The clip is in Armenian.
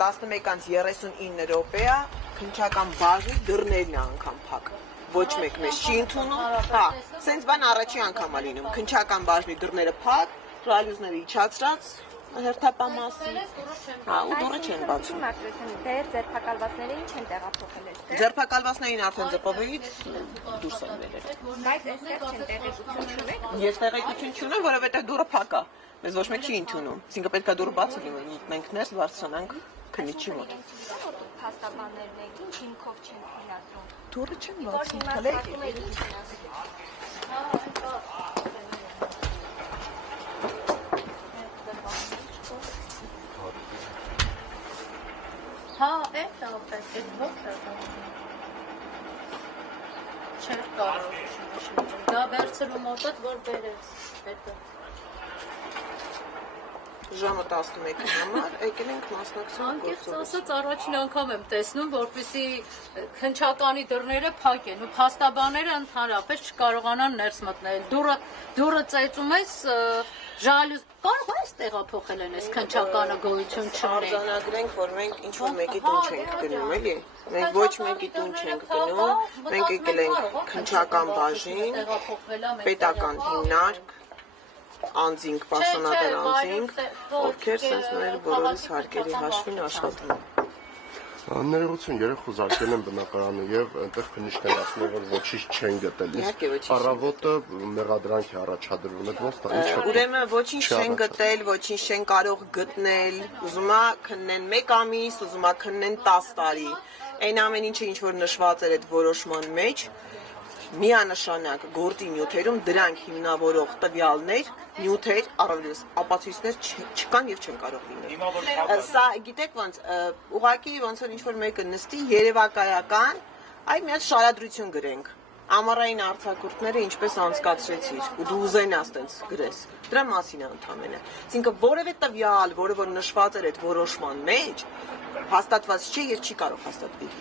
11:39 րոպե է, քննչական բաժնի դռներն է անգամ փակ։ Ոչ մեկ մեզ չի ընդունում։ Հա, սենց բան առաջի անգամ է լինում։ Քննչական բաժնի դռները փակ, ռալյուզները իջացրած, հերթապամասի։ Հա, ու դուռը չեն բացում։ Դեր ձերբակալվածներին չեն տեղափոխել այստեղ։ Ձերբակալվածներին արդեն ԶՊՎ-ից դուրս են բերել։ Բայց այստեղ չեն տեղեկություն չունեք։ Ես տեղեկություն չունեմ, որովհետև դուռը փակ է։ Մեզ ոչ մեկ չի ընդունում։ Այսինքն պետք է դուռը բաց լինի, մենք ներս բարձրանանք քննիչի մոտ։ Փաստաբաններն եք, ինչ հիմքով չեն թույլատրում։ Դուռը չեն բացում, քալեք։ Հա, էդ ապետ, էդ ո՞ր է։ Չէր կարող։ Դա վերցրու մոտդ, որ բերես։ Հետո Ժամը 11-ի համար եկել ենք մասնակցել անկեղծ ասած առաջին անգամ եմ տեսնում, որպեսզի քննչականի դռները փակ են ու փաստաբանները ընդհանրապես չկարողանան ներս մտնել։ Դուռը ծեծում ես ժալյուզ կարող ես տեղափոխել են այս քննչականը գոյություն չունի։ Արձանագրենք, որ մենք ինչ որ մեկի տուն չենք գնում, էլի։ Մենք ոչ մեկի տուն չենք գնում, մենք եկել ենք քննչական բաժին, պետական հիմնարկ, անձինք, պաշտոնատար անձինք, ովքեր սենց մեր բոլորիս հարկերի հաշվին աշխատում են։ Ներողություն, երեխու զարկել են բնակարանը եւ այնտեղ քննիչներ ասում են, որ ոչինչ չեն գտել։ Առավոտը մեղադրանք է առաջադրվում, այդ ոնց դա ինչ է։ Ուրեմն ոչինչ չեն գտել, ոչինչ չեն կարող գտնել, ուզում է քննեն 1 ամիս, ուզում է քննեն 10 տարի։ Այն ամեն ինչը ինչ որ նշված էր այդ որոշման մեջ, միանշանակ գործի նյութերում դրանք հիմնավորող տվյալներ, նյութեր, առավելապես ապացույցներ չկան եւ չեն կարող լինել։ Սա գիտեք ոնց, ուղղակի ոնց որ ինչ որ մեկը նստի երևակայական, այ մի հատ շարադրություն գրենք։ Ամառային արձակուրդները ինչպես անցկացրեցիր, ու դու ուզենաս տենց գրես։ Դրա մասին է ընդամենը։ Այսինքն որևէ տվյալ, որը որ նշված էր այդ որոշման մեջ, հաստատված չի եւ չի կարող հաստատվել։